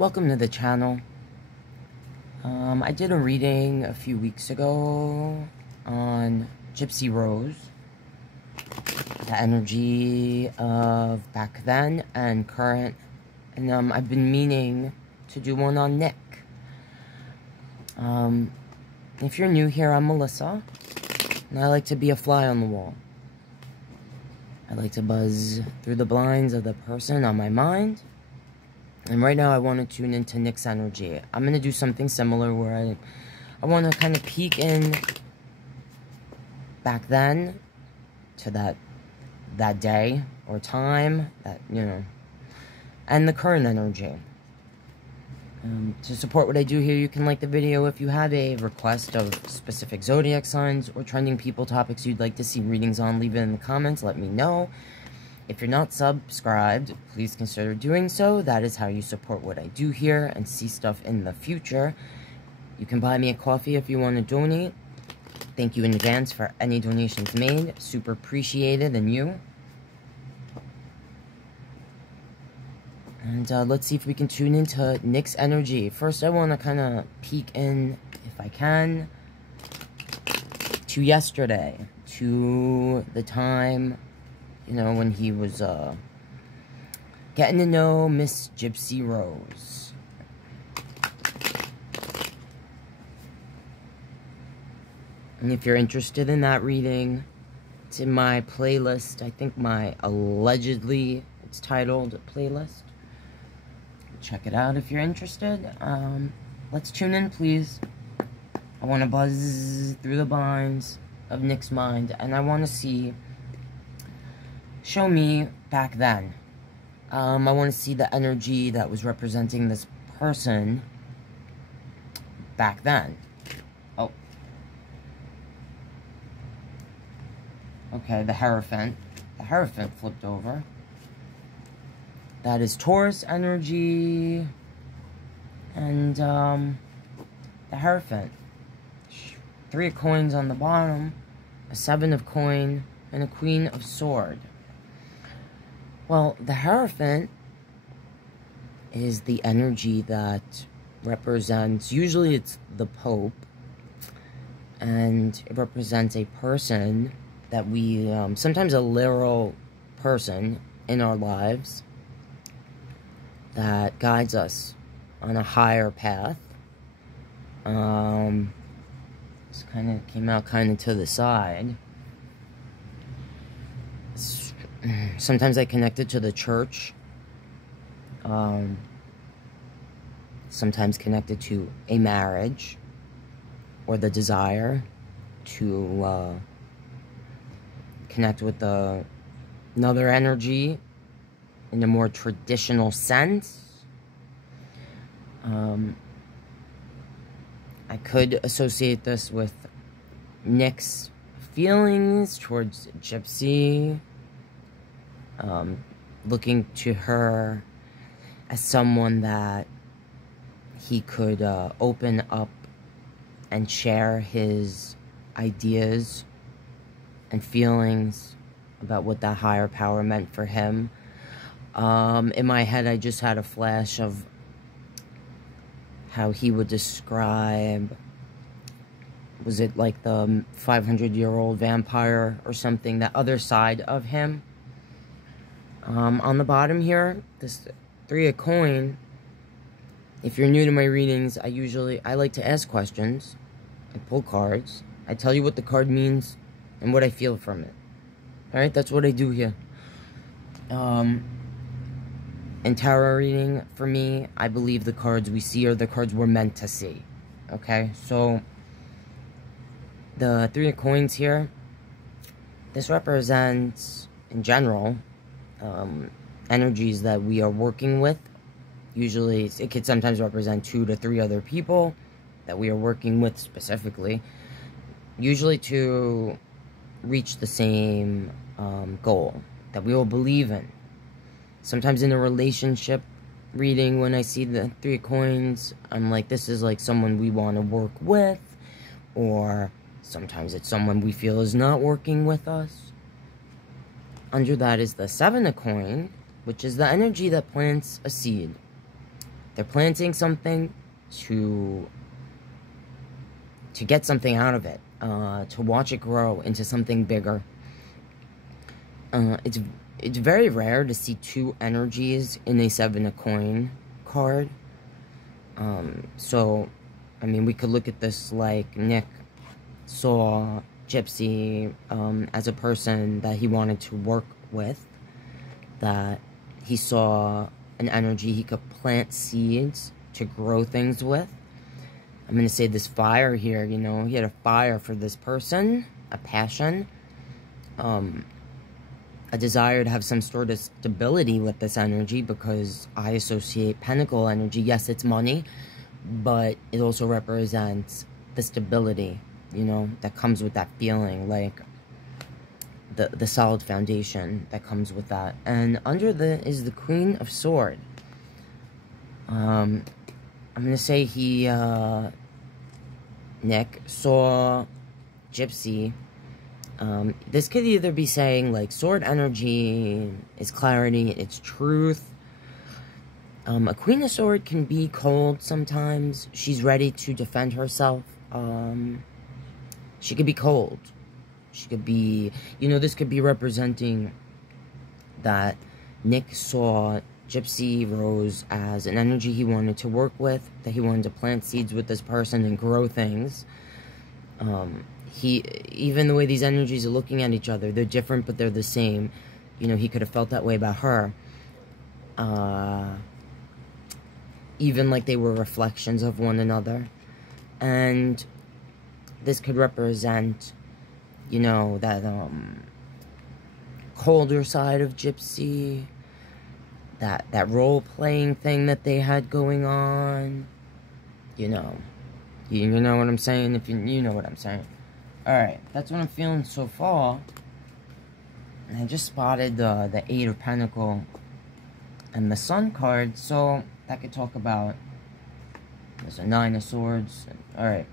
Welcome to the channel. I did a reading a few weeks ago on Gypsy Rose, the energy of back then and current, and I've been meaning to do one on Nick. If you're new here, I'm Melissa, and I like to be a fly on the wall. I like to buzz through the blinds of the person on my mind. And right now I want to tune into Nick's energy. I'm going to do something similar where I want to kind of peek in back then to that day or time, and the current energy. To support what I do here, you can like the video. If you have a request of specific zodiac signs or trending people topics you'd like to see readings on, leave it in the comments, let me know. If you're not subscribed, please consider doing so. That is how you support what I do here and see stuff in the future. You can buy me a coffee if you want to donate. Thank you in advance for any donations made. Super appreciated, and you. And let's see if we can tune into Nick's energy. First, I want to kind of peek in, if I can, to yesterday, to the time, when he was getting to know Miss Gypsy Rose. And if you're interested in that reading, it's in my playlist. I think allegedly, it's titled playlist. Check it out if you're interested. Let's tune in, please. I want to buzz through the blinds of Nick's mind, and I want to show me back then. I want to see the energy that was representing this person back then. Oh. Okay, the Hierophant. The Hierophant flipped over. That is Taurus energy. And, the Hierophant. 3 of coins on the bottom. A 7 of coin. And a Queen of sword. Well, the Hierophant is the energy that represents, usually it's the Pope, and it represents a person that we, sometimes a literal person in our lives that guides us on a higher path. This kind of came out kind of to the side. Sometimes I connect it to the church. Sometimes connected to a marriage or the desire to connect with another energy in a more traditional sense. I could associate this with Nick's feelings towards Gypsy. Looking to her as someone that he could open up and share his ideas and feelings about what that higher power meant for him. In my head, I just had a flash of how he would describe, was it like the 500-year-old vampire or something, that other side of him. On the bottom here, this 3 of coin, if you're new to my readings, I like to ask questions. I pull cards. I tell you what the card means and what I feel from it. Alright, that's what I do here. In tarot reading, for me, I believe the cards we see are the cards we're meant to see. Okay, so the 3 of coins here, this represents, in general, energies that we are working with. Usually, it could sometimes represent 2 to 3 other people that we are working with specifically. Usually to reach the same goal that we all believe in. Sometimes in a relationship reading, when I see the 3 of coins, I'm like, this is like someone we want to work with. Or sometimes it's someone we feel is not working with us. Under that is the 7 of coin, which is the energy that plants a seed. They're planting something to get something out of it, to watch it grow into something bigger. It's very rare to see two energies in a 7 of coin card. So, I mean, we could look at this like Nick saw Gypsy as a person that he wanted to work with, that he saw an energy he could plant seeds to grow things with. I'm going to say this fire here, you know, he had a fire for this person, a passion, a desire to have some sort of stability with this energy, because I associate pentacle energy. Yes, it's money, but it also represents the stability, you know, that comes with that feeling, like the solid foundation that comes with that. And under is the Queen of Sword. I'm going to say Nick saw Gypsy. This could either be saying, like, sword energy is clarity, it's truth. A Queen of Sword can be cold sometimes. She's ready to defend herself. She could be cold. She could be, you know, this could be representing that Nick saw Gypsy Rose as an energy he wanted to work with, that he wanted to plant seeds with this person and grow things. Even the way these energies are looking at each other, they're different, but they're the same. You know, he could have felt that way about her. Even like they were reflections of one another. And this could represent, you know, that colder side of Gypsy, that role-playing thing that they had going on. You know. You know what I'm saying? If you know what I'm saying. Alright, that's what I'm feeling so far. And I just spotted the 8 of Pentacles and the Sun card, so that could talk about, there's a 9 of Swords. Alright.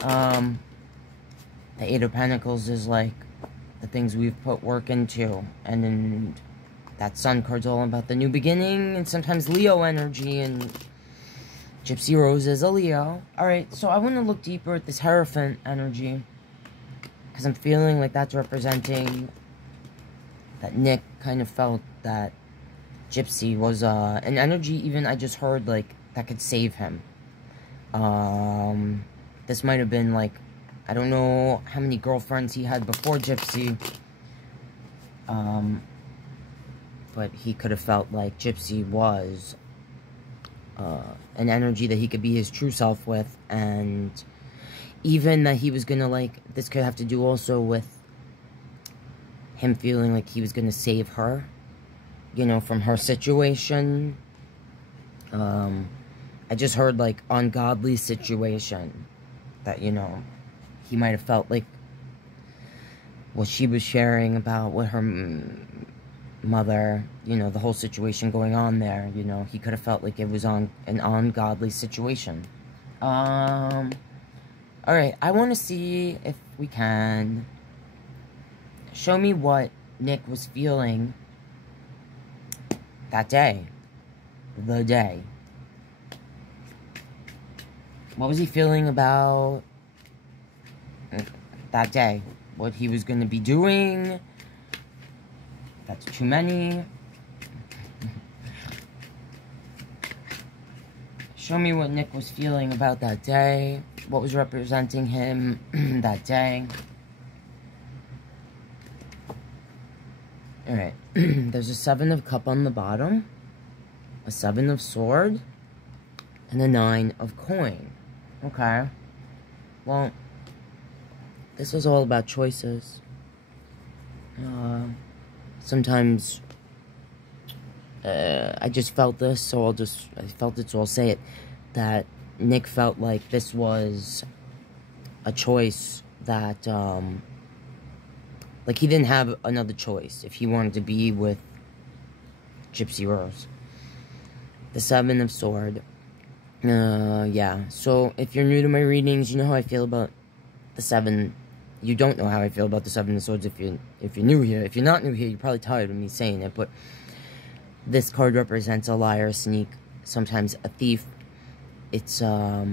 The 8 of Pentacles is like the things we've put work into, and then that Sun card's all about the new beginning, and sometimes Leo energy, and Gypsy Rose is a Leo. Alright, so I want to look deeper at this Hierophant energy, because I'm feeling like that's representing that Nick kind of felt that Gypsy was an energy, even I just heard, like, that could save him. This might have been, like, I don't know how many girlfriends he had before Gypsy, but he could have felt like Gypsy was an energy that he could be his true self with, and even that he was gonna, like, this could have to do also with him feeling like he was gonna save her, you know, from her situation. I just heard, like, ungodly situation, that, you know, he might have felt like what she was sharing about with her mother, you know, the whole situation going on there, you know, he could have felt like it was an ungodly situation. Alright, I want to see if we can show me what Nick was feeling that day. The day. What was he feeling about that day? What he was going to be doing? That's too many. Show me what Nick was feeling about that day. What was representing him that day. Alright. There's a 7 of Cup on the bottom. A 7 of Sword. And a 9 of Coin. Okay. Well, this is all about choices. Sometimes I just felt this, so I felt it, so I'll say it, that Nick felt like this was a choice that, like, he didn't have another choice if he wanted to be with Gypsy Rose. The 7 of Sword. Yeah, so if you're new to my readings, you know how I feel about the 7. You don't know how I feel about the 7 of Swords if you're new here. If you're not new here, you're probably tired of me saying it, but this card represents a liar, sneak, sometimes a thief. It's a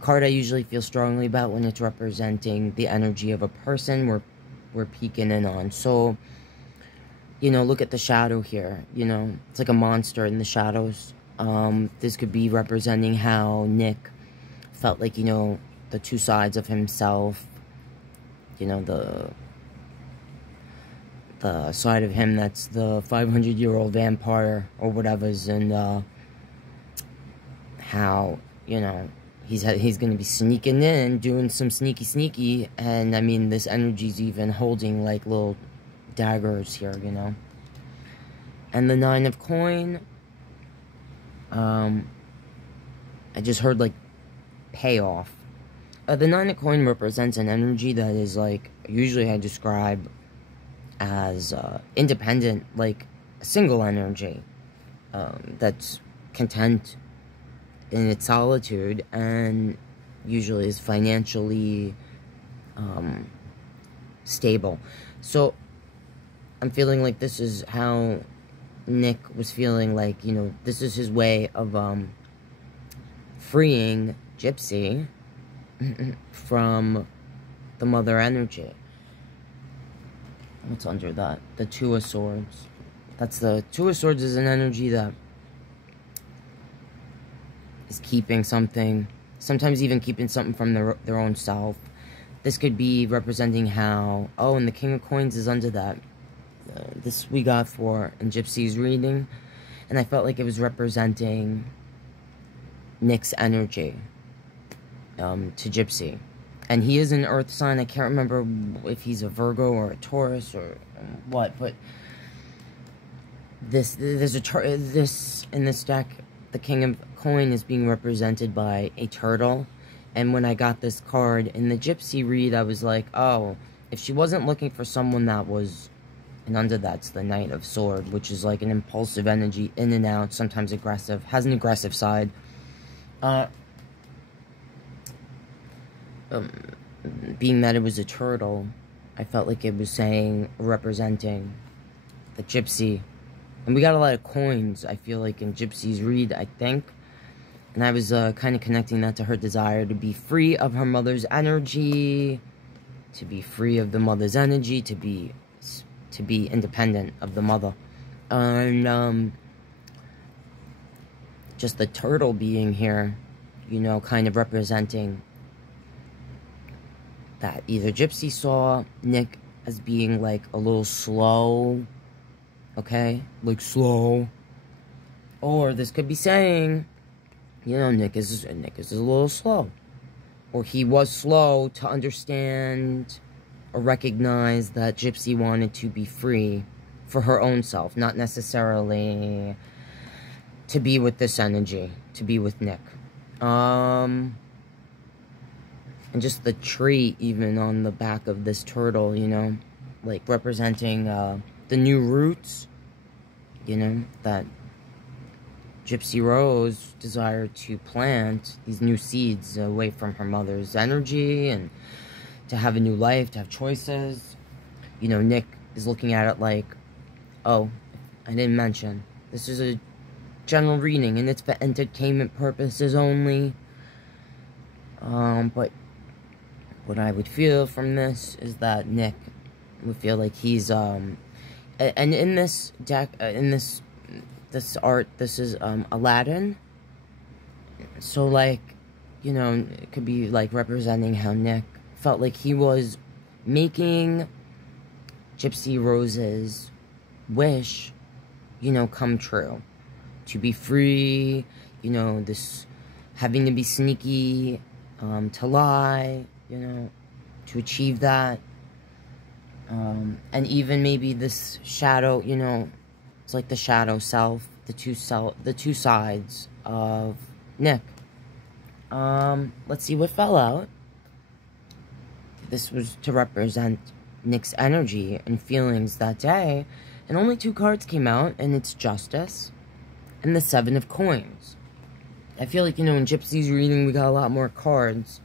card I usually feel strongly about when it's representing the energy of a person we're peeking in on. So, you know, look at the shadow here. You know, it's like a monster in the shadows. This could be representing how Nick felt like, you know, the two sides of himself. You know, the side of him that's the 500-year-old vampire or whatever's, and how, you know, he's going to be sneaking in, doing some sneaky, and I mean, this energy's even holding like little daggers here, you know. And the 9 of coin, I just heard like payoff. The 9 of coin represents an energy that is like, usually I describe as independent, like a single energy that's content in its solitude, and usually is financially stable. So I'm feeling like this is how Nick was feeling, like, you know, this is his way of freeing Gypsy from the mother energy. What's under that? The 2 of Swords. That's the 2 of Swords is an energy that is keeping something, sometimes even keeping something from their own self. This could be representing how, oh, and the King of Coins is under that. This we got for in Gypsy's reading, and I felt like it was representing Nick's energy to Gypsy. And he is an earth sign. I can't remember if he's a Virgo or a Taurus or what, but this in this deck, the King of Coin is being represented by a turtle. And when I got this card in the Gypsy read, I was like, oh, if she wasn't looking for someone that was, and under that's the Knight of Sword, which is like an impulsive energy, in and out, sometimes aggressive, has an aggressive side. Being that it was a turtle, I felt like it was saying, representing the Gypsy. And we got a lot of coins, I feel like, in Gypsy's read, I think. And I was kind of connecting that to her desire to be free of her mother's energy, to be free of the mother's energy, to be independent of the mother. And just the turtle being here, you know, kind of representing that either Gypsy saw Nick as being like a little slow, okay, like slow, or this could be saying, you know, Nick is a little slow, or he was slow to understand or recognize that Gypsy wanted to be free for her own self, not necessarily to be with this energy, to be with Nick. And just the tree even on the back of this turtle, you know, like representing the new roots, you know, that Gypsy Rose desired to plant these new seeds away from her mother's energy and to have a new life, to have choices. You know, Nick is looking at it like, oh, I didn't mention, this is a general reading and it's for entertainment purposes only. But what I would feel from this is that Nick would feel like he's, and in this deck, in this art, this is, Aladdin. So, like, you know, it could be, like, representing how Nick felt like he was making Gypsy Rose's wish, you know, come true. To be free, you know, this having to be sneaky, to lie, you know, to achieve that. And even maybe this shadow, you know, it's like the shadow self, the two sides of Nick. Let's see what fell out. This was to represent Nick's energy and feelings that day, and only 2 cards came out, and it's Justice and the 7 of Coins. I feel like, you know, in Gypsy's reading, we got a lot more cards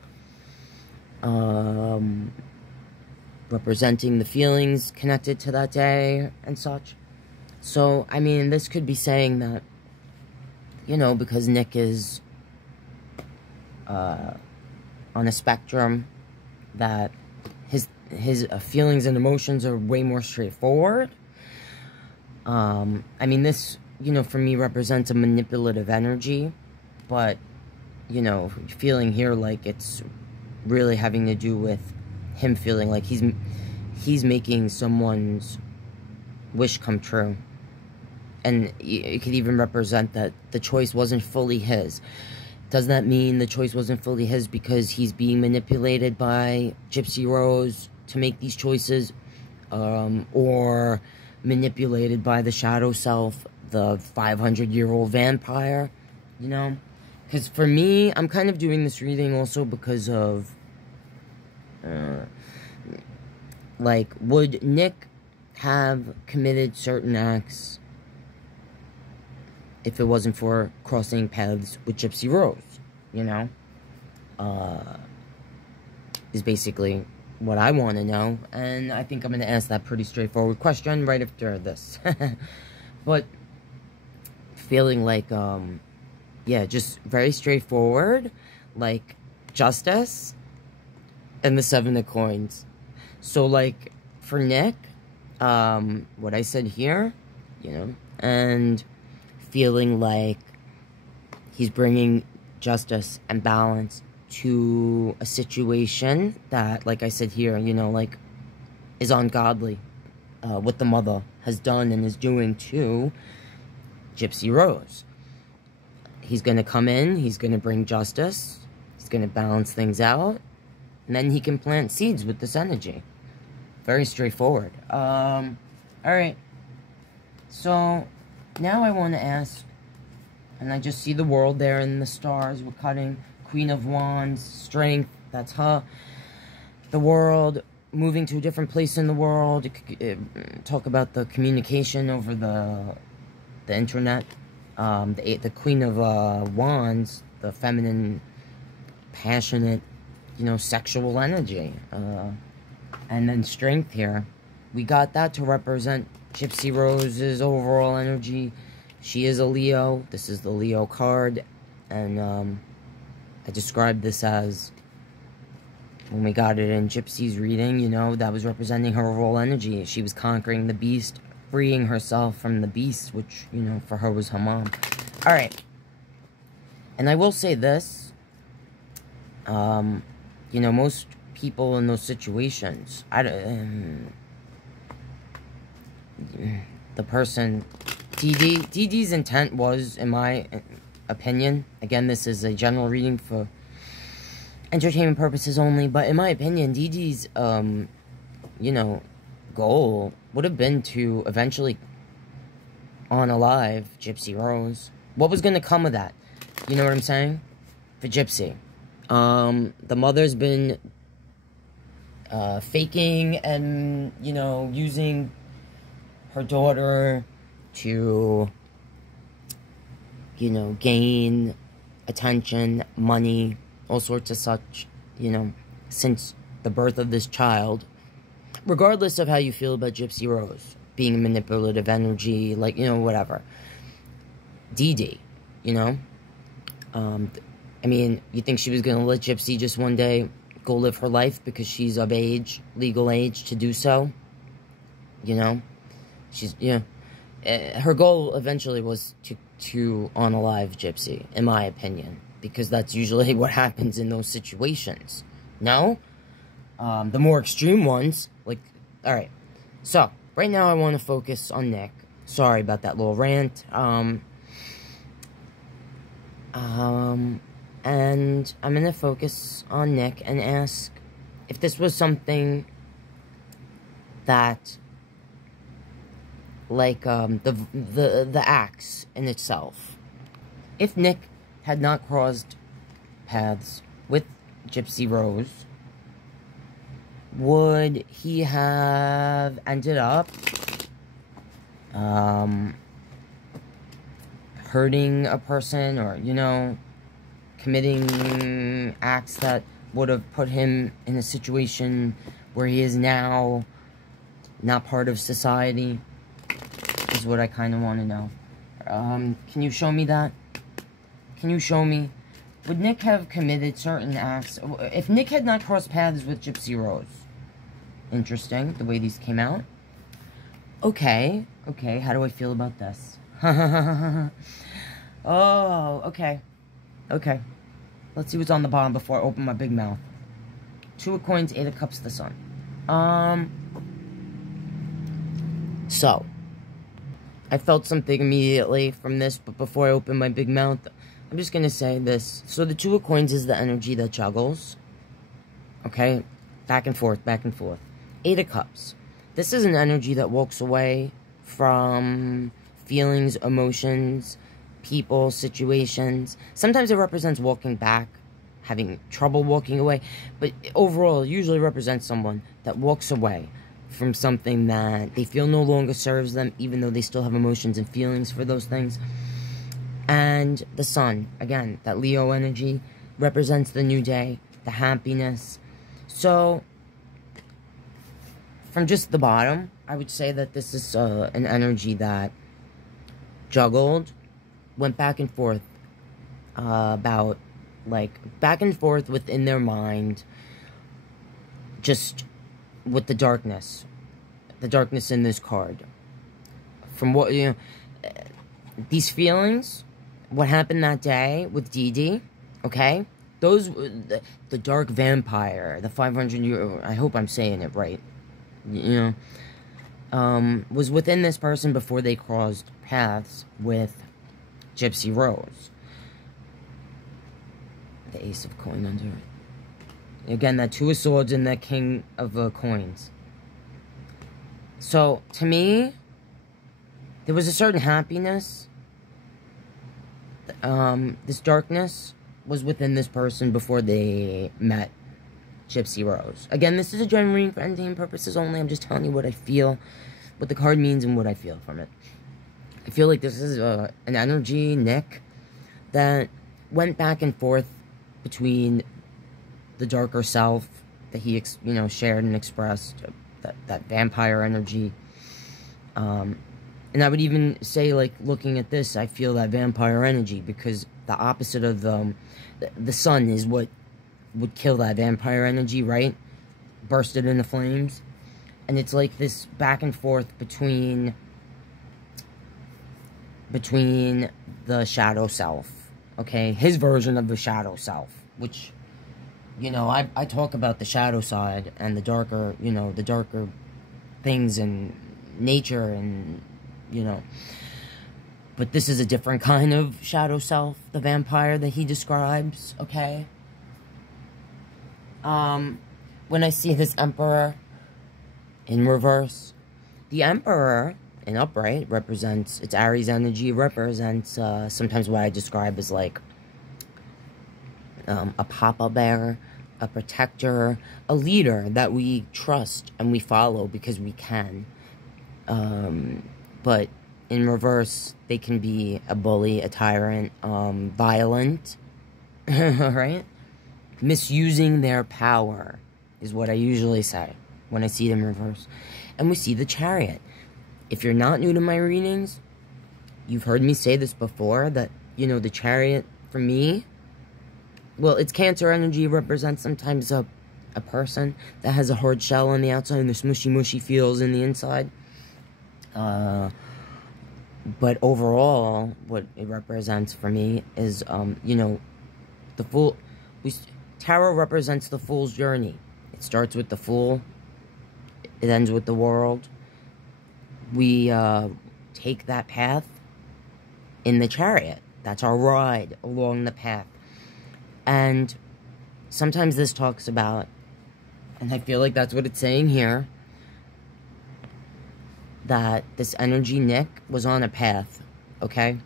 representing the feelings connected to that day and such. So, I mean, this could be saying that you know, because Nick is on a spectrum that his feelings and emotions are way more straightforward. I mean, this, you know, for me represents a manipulative energy, but, you know, feeling here like it's really having to do with him feeling like he's making someone's wish come true. And it could even represent that the choice wasn't fully his. Does that mean the choice wasn't fully his because he's being manipulated by Gypsy Rose to make these choices? Or manipulated by the shadow self, the 500-year-old vampire, you know? Because for me, I'm kind of doing this reading also because of, like, would Nick have committed certain acts if it wasn't for crossing paths with Gypsy Rose, you know? Is basically what I want to know, and I think I'm going to ask that pretty straightforward question right after this. But feeling like, yeah, just very straightforward, like justice and the 7 of coins. So, like, for Nick, what I said here, you know, and feeling like he's bringing justice and balance to a situation that, like I said here, you know, like, is ungodly. What the mother has done and is doing to Gypsy Rose. He's going to come in, he's going to bring justice, he's going to balance things out, and then he can plant seeds with this energy. Very straightforward. Alright. So, now I want to ask, and I just see the world there and the stars. We're cutting Queen of Wands, strength, that's her. The world, moving to a different place in the world. Talk about the communication over the internet. The Queen of Wands, the feminine, passionate, you know, sexual energy. And then strength here. We got that to represent Gypsy Rose's overall energy. She is a Leo. This is the Leo card. And I described this as, when we got it in Gypsy's reading, you know, that was representing her overall energy. She was conquering the beast, freeing herself from the beast, which, you know, for her was her mom. Alright. And I will say this. You know, most people in those situations, the person, DD's intent was, in my opinion, again, this is a general reading for entertainment purposes only, but in my opinion, DD's, you know, goal would have been to eventually unalive Gypsy Rose. What was going to come of that? You know what I'm saying? For Gypsy. The mother's been faking and, you know, using her daughter to, you know, gain attention, money, all sorts of such, you know, since the birth of this child. Regardless of how you feel about Gypsy Rose being a manipulative energy, like, you know, whatever. DD, you know? I mean, you think she was going to let Gypsy just one day go live her life because she's of age, legal age to do so? You know? She's, yeah. Her goal eventually was to unalive Gypsy, in my opinion. Because that's usually what happens in those situations. No? The more extreme ones, like, alright. So, right now I want to focus on Nick. Sorry about that little rant. And I'm going to focus on Nick and ask if this was something that, like, the axe in itself. If Nick had not crossed paths with Gypsy Rose, would he have ended up hurting a person, or, you know, committing acts that would have put him in a situation where he is now not part of society, is what I kind of want to know. Can you show me that? Can you show me? Would Nick have committed certain acts? If Nick had not crossed paths with Gypsy Rose. Interesting, the way these came out. Okay, okay, how do I feel about this? Oh, okay. Okay. Let's see what's on the bottom before I open my big mouth. 2 of Coins, 8 of Cups, the Sun. So, I felt something immediately from this, but before I open my big mouth, I'm just going to say this. So, the 2 of Coins is the energy that juggles. Okay? Back and forth, back and forth. 8 of Cups. This is an energy that walks away from feelings, emotions, people, situations. Sometimes it represents walking back, having trouble walking away. But overall, it usually represents someone that walks away from something that they feel no longer serves them, even though they still have emotions and feelings for those things. And the Sun, again, that Leo energy, represents the new day, the happiness. So, from just the bottom, I would say that this is an energy that juggled, went back and forth about, like, back and forth within their mind, just with the darkness in this card. From what, you know, these feelings, what happened that day with Dee Dee, okay? Those, the dark vampire, the 500-year, I hope I'm saying it right, you know, was within this person before they crossed paths with Gypsy Rose. The Ace of Coin under it. Again, that 2 of Swords and that King of Coins. So, to me, there was a certain happiness. This darkness was within this person before they met Gypsy Rose. Again, this is a general reading for entertainment purposes only. I'm just telling you what I feel, what the card means, and what I feel from it. I feel like this is an energy, Nick, that went back and forth between the darker self that he, you know, shared and expressed, that vampire energy. And I would even say, like, looking at this, I feel that vampire energy, because the opposite of the sun is what would kill that vampire energy, right? Bursted into flames. And it's like this back and forth between the shadow self, okay? His version of the shadow self, which, you know, I talk about the shadow side and the darker, you know, the darker things in nature and, you know. But this is a different kind of shadow self, the vampire that he describes, okay? When I see this Emperor in reverse, the Emperor in upright represents, it's Aries energy, represents sometimes what I describe as like a papa bear, a protector, a leader that we trust and we follow because we can. But in reverse, they can be a bully, a tyrant, violent, right? Misusing their power is what I usually say when I see them in reverse. And we see the Chariot. If you're not new to my readings, you've heard me say this before, that, you know, the Chariot, for me, well, its Cancer energy represents sometimes a person that has a hard shell on the outside and the smushy feels in the inside. But overall, what it represents for me is, you know, the Fool. Tarot represents the Fool's journey. It starts with the Fool. It ends with the World. We take that path in the Chariot. That's our ride along the path. And sometimes this talks about, and I feel like that's what it's saying here, that this energy, Nick, was on a path, okay?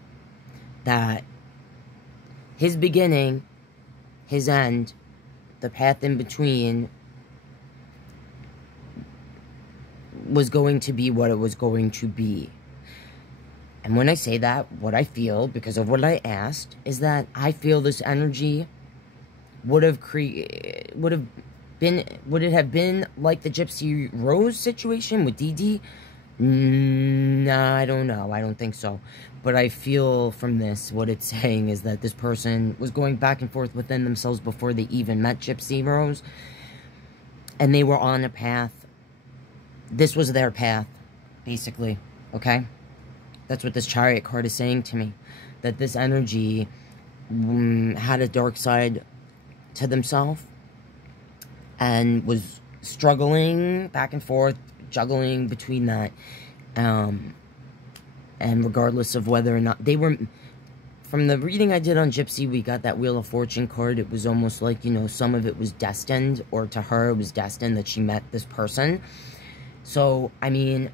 That his beginning, his end, the path in between was going to be what it was going to be. And when I say that, what I feel, because of what I asked, is that I feel this energy would it have been like the Gypsy Rose situation with Dee Dee, Nah, I don't know. I don't think so. But I feel from this, what it's saying is that this person was going back and forth within themselves before they even met Gypsy Rose. And they were on a path. This was their path, basically. Okay? That's what this Chariot card is saying to me. That this energy had a dark side to themselves. And was struggling back and forth, juggling between that. And regardless of whether or not they were... From the reading I did on Gypsy, we got that Wheel of Fortune card. It was almost like, you know, some of it was destined, or to her it was destined that she met this person. So, I mean,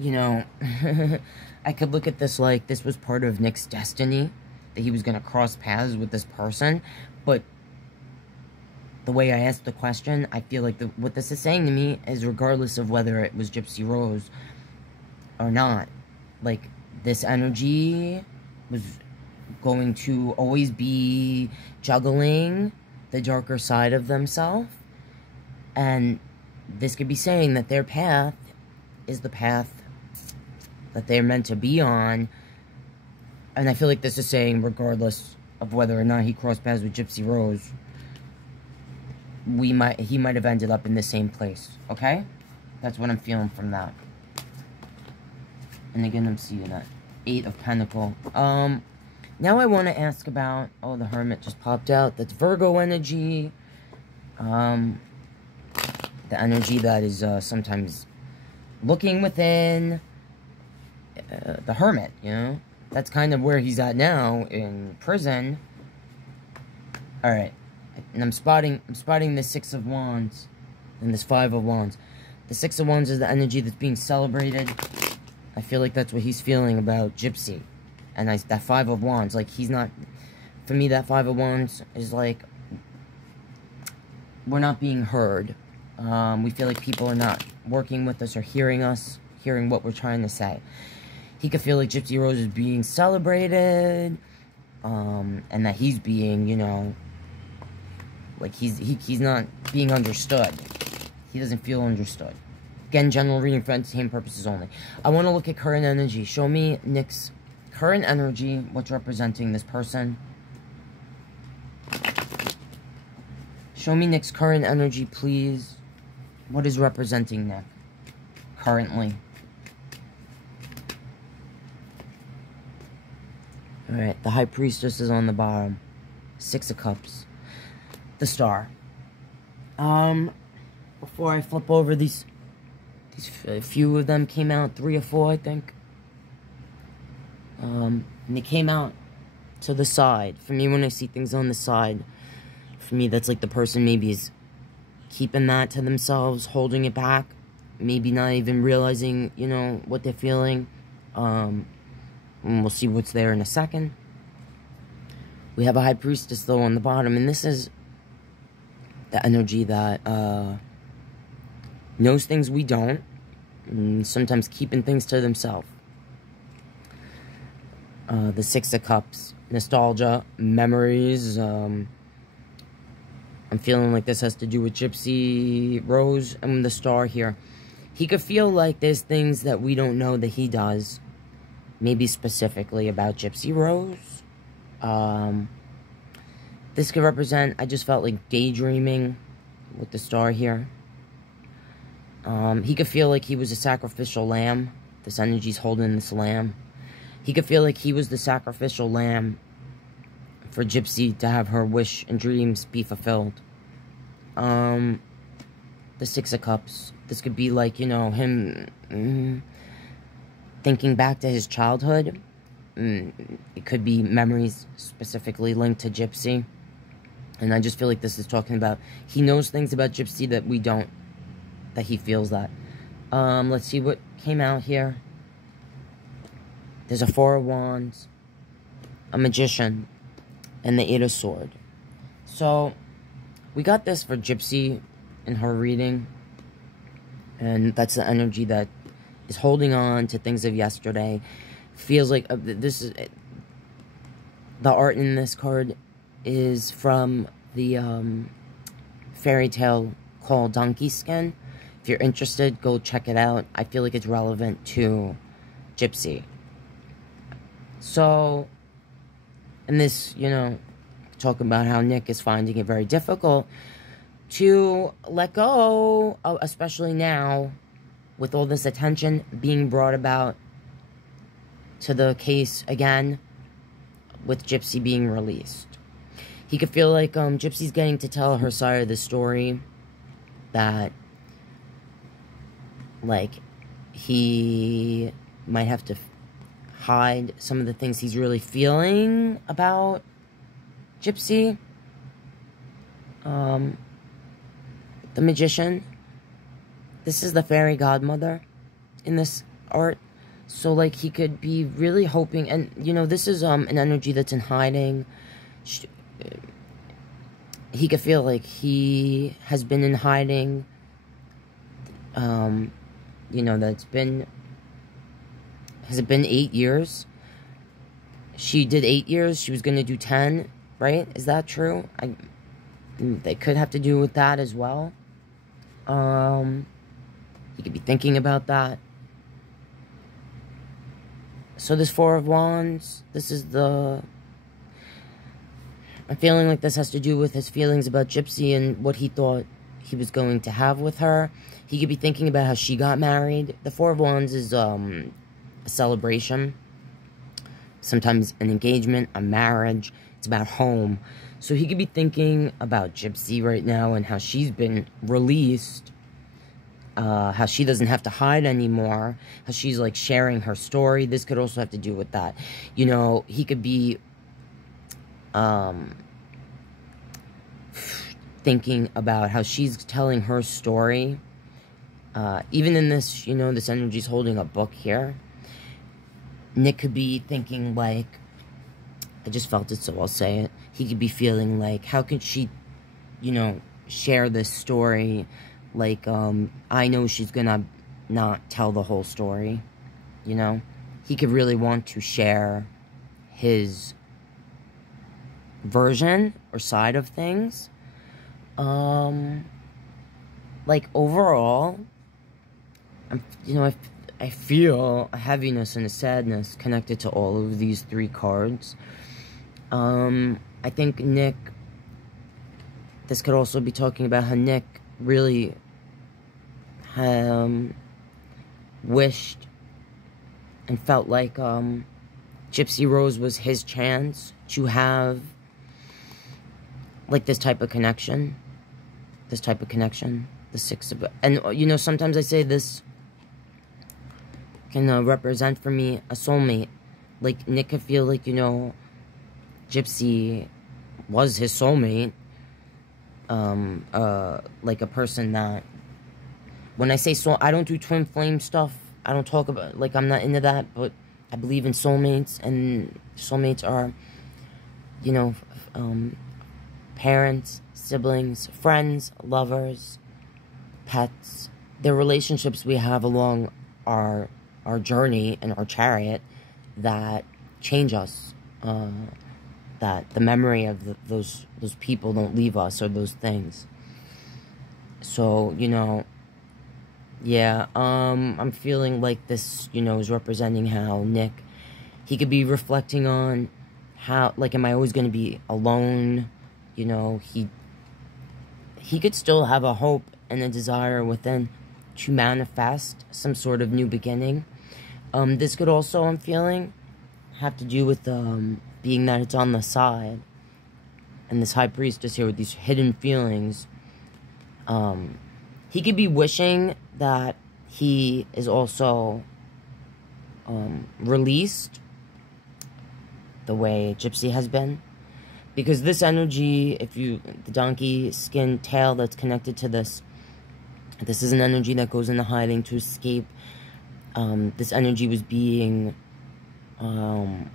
you know, I could look at this like this was part of Nick's destiny, that he was going to cross paths with this person. But the way I asked the question, I feel like what this is saying to me is regardless of whether it was Gypsy Rose or not, like, this energy was going to always be juggling the darker side of themselves. And this could be saying that their path is the path that they're meant to be on. And I feel like this is saying regardless of whether or not he crossed paths with Gypsy Rose, he might have ended up in the same place. Okay? That's what I'm feeling from that. And again, I'm seeing that 8 of Pentacles. Now I want to ask about... Oh, the Hermit just popped out. That's Virgo energy. The energy that is sometimes looking within. The Hermit, you know? That's kind of where he's at now, in prison. Alright. And I'm spotting the 6 of Wands. And this 5 of Wands. The 6 of Wands is the energy that's being celebrated. I feel like that's what he's feeling about Gypsy. And that 5 of Wands, like, he's not... For me, that 5 of Wands is like... We're not being heard. We feel like people are not working with us or hearing what we're trying to say. He could feel like Gypsy Rose is being celebrated. And that he's being, you know... Like, he's not being understood. He doesn't feel understood. Again, general reading for entertainment purposes only. I want to look at current energy. Show me Nick's current energy. What's representing this person? Show me Nick's current energy, please. What is representing Nick currently? Alright, the High Priestess is on the bottom. 6 of Cups. The Star. Before I flip over these... A few of them came out, 3 or 4, I think. And they came out to the side. For me, when I see things on the side, for me, that's like the person maybe is keeping that to themselves, holding it back. Maybe not even realizing, you know, what they're feeling. And we'll see what's there in a second. We have a High Priestess, though, on the bottom. And this is the energy that... knows things we don't, and sometimes keeping things to themselves. The 6 of Cups, nostalgia, memories. I'm feeling like this has to do with Gypsy Rose and the Star here. He could feel like there's things that we don't know that he does, maybe specifically about Gypsy Rose. This could represent, I just felt like daydreaming with the Star here. He could feel like he was a sacrificial lamb. This energy's holding this lamb. He could feel like he was the sacrificial lamb for Gypsy to have her wish and dreams be fulfilled. The 6 of Cups. This could be like, you know, him thinking back to his childhood. It could be memories specifically linked to Gypsy. And I just feel like this is talking about, he knows things about Gypsy that we don't. That he feels that. Let's see what came out here. There's a 4 of Wands, a Magician, and the 8 of Swords. So, we got this for Gypsy in her reading. And that's the energy that is holding on to things of yesterday. Feels like this is... The art in this card is from the fairy tale called Donkey Skin. If you're interested, go check it out. I feel like it's relevant to Gypsy. So, and this, you know, talking about how Nick is finding it very difficult to let go, especially now with all this attention being brought about to the case again with Gypsy being released. He could feel like Gypsy's getting to tell her side of the story, that like he might have to hide some of the things he's really feeling about Gypsy. The Magician. This is the fairy godmother in this art. So, like, he could be really hoping, and, you know, this is an energy that's in hiding. He could feel like he has been in hiding. You know, that's been, has it been 8 years? She did 8 years. She was going to do 10, right? Is that true? They could have to do with that as well. He could be thinking about that. So this Four of Wands, this is the... I'm feeling like this has to do with his feelings about Gypsy and what he thought he was going to have with her. He could be thinking about how she got married. The Four of Wands is a celebration. Sometimes an engagement, a marriage. It's about home. So he could be thinking about Gypsy right now and how she's been released. How she doesn't have to hide anymore. How she's, like, sharing her story. This could also have to do with that. You know, he could be thinking about how she's telling her story. Even in this, you know, this energy's holding a book here. Nick could be thinking, like, I just felt it, so I'll say it. He could be feeling like, how could she, you know, share this story? Like, I know she's gonna not tell the whole story, you know? He could really want to share his version or side of things. Like, overall, you know, I feel a heaviness and a sadness connected to all of these three cards. I think Nick, this could also be talking about how Nick really wished and felt like Gypsy Rose was his chance to have, like, this type of connection. This type of connection. The Six of... And, you know, sometimes I say this can represent for me a soulmate. Like, Nick could feel like, you know, Gypsy was his soulmate. Like a person that... When I say soul, I don't do twin flame stuff. I don't talk about... Like, I'm not into that, but I believe in soulmates. And soulmates are, you know, parents, siblings, friends, lovers, pets. They're relationships we have along our journey and our chariot that change us. That the memory of those people don't leave us, or those things. So, you know, yeah, I'm feeling like this, you know, is representing how Nick, he could be reflecting on how, like, am I always going to be alone? You know, he could still have a hope and a desire within to manifest some sort of new beginning. This could also, I'm feeling, have to do with being that it's on the side, and this High Priestess here with these hidden feelings. He could be wishing that he is also released the way Gypsy has been. Because this energy, the donkey skin tail that's connected to this is an energy that goes into hiding to escape. This energy was being, I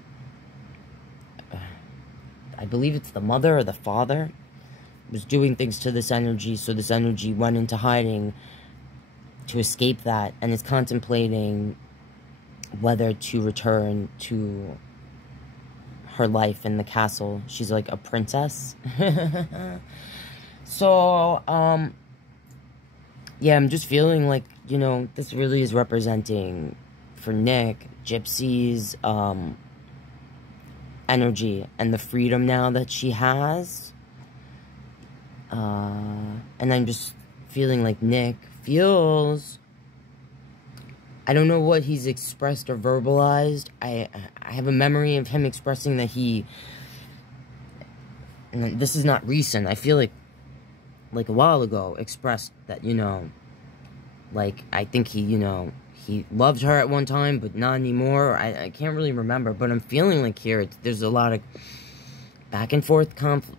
believe it's the mother or the father, was doing things to this energy, so this energy went into hiding to escape that, and is contemplating whether to return to her life in the castle. She's like a princess. So, yeah, I'm just feeling like, you know, this really is representing, for Nick, Gypsy's, energy and the freedom now that she has. And I'm just feeling like Nick feels, I don't know what he's expressed or verbalized. I have a memory of him expressing that he, and this is not recent, I feel like a while ago, expressed that, you know, like, I think he, you know, he loved her at one time, but not anymore. I can't really remember, but I'm feeling like here, there's a lot of back and forth,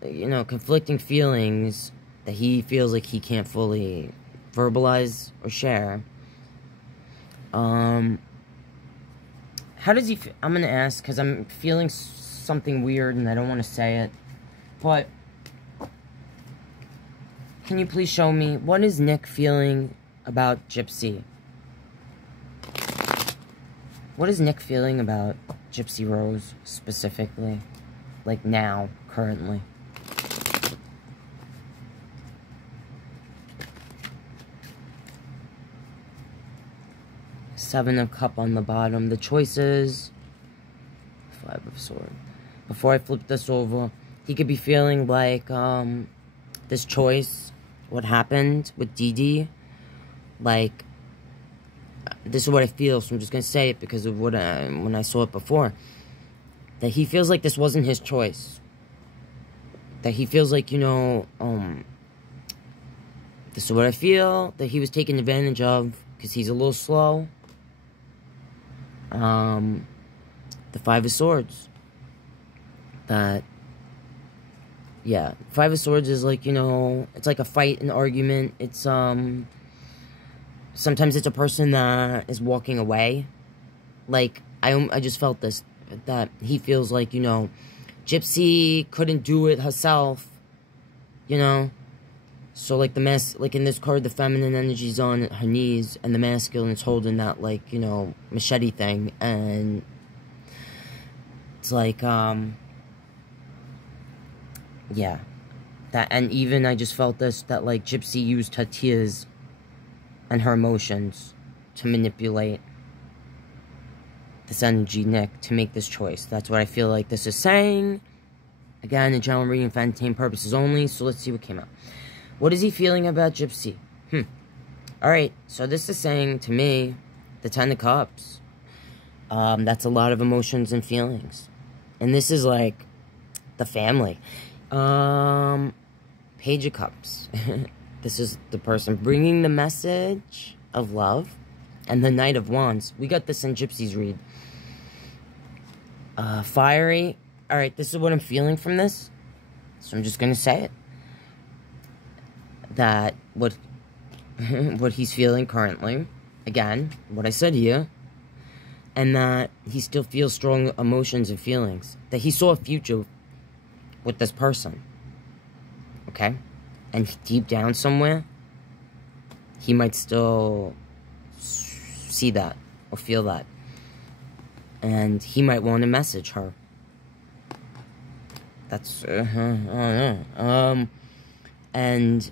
you know, conflicting feelings that he feels like he can't fully verbalize or share. How does he feel? I'm gonna ask, because I'm feeling something weird and I don't want to say it, but can you please show me, what is Nick feeling about Gypsy? What is Nick feeling about Gypsy Rose, specifically? Like, now, currently. Seven of Cups on the bottom. The choices. Five of Swords. Before I flip this over, he could be feeling like, this choice, what happened with Dee Dee, like, this is what I feel, so I'm just going to say it because of what when I saw it before. That he feels like this wasn't his choice. That he feels like, you know, this is what I feel, that he was taken advantage of because he's a little slow. The Five of Swords. That, yeah, Five of Swords is like, you know, it's like a fight, an argument. It's, sometimes it's a person that is walking away. Like, I just felt this, that he feels like, you know, Gypsy couldn't do it herself, you know? So, like, like in this card, the feminine energy's on her knees, and the masculine is holding that, like, you know, machete thing, and it's like, yeah. That, and even I just felt this, that, like, Gypsy used her tears and her emotions to manipulate this energy, Nick, to make this choice. That's what I feel like this is saying. Again, a general reading for entertainment purposes only, so let's see what came out. What is he feeling about Gypsy? Alright, so this is saying to me, the Ten of Cups. That's a lot of emotions and feelings. And this is like the family. Page of Cups. This is the person bringing the message of love. And the Knight of Wands. We got this in Gypsy's read. Fiery. Alright, this is what I'm feeling from this. So I'm just going to say it. That what he's feeling currently. Again, what I said here. And that he still feels strong emotions and feelings. That he saw a future with this person. Okay? And deep down somewhere, he might still see that or feel that. And he might want to message her. That's, I don't know. And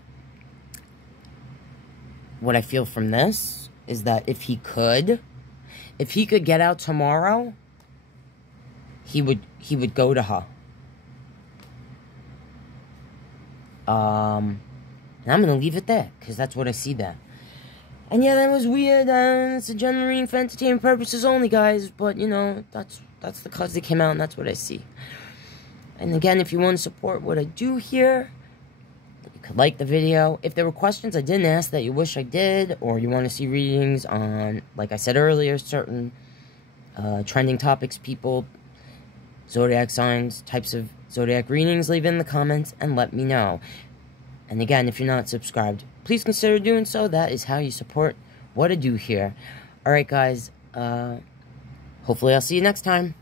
what I feel from this is that if he could get out tomorrow, he would go to her. And I'm going to leave it there, because that's what I see there. And yeah, that was weird, it's a general reading for entertainment purposes only, guys, but, you know, that's the cards that came out, and that's what I see. And again, if you want to support what I do here, you could like the video. If there were questions I didn't ask that you wish I did, or you want to see readings on, like I said earlier, certain trending topics, people, zodiac signs, types of zodiac readings, leave it in the comments and let me know. And again, if you're not subscribed, please consider doing so. That is how you support what I do here. Alright, guys. Hopefully I'll see you next time.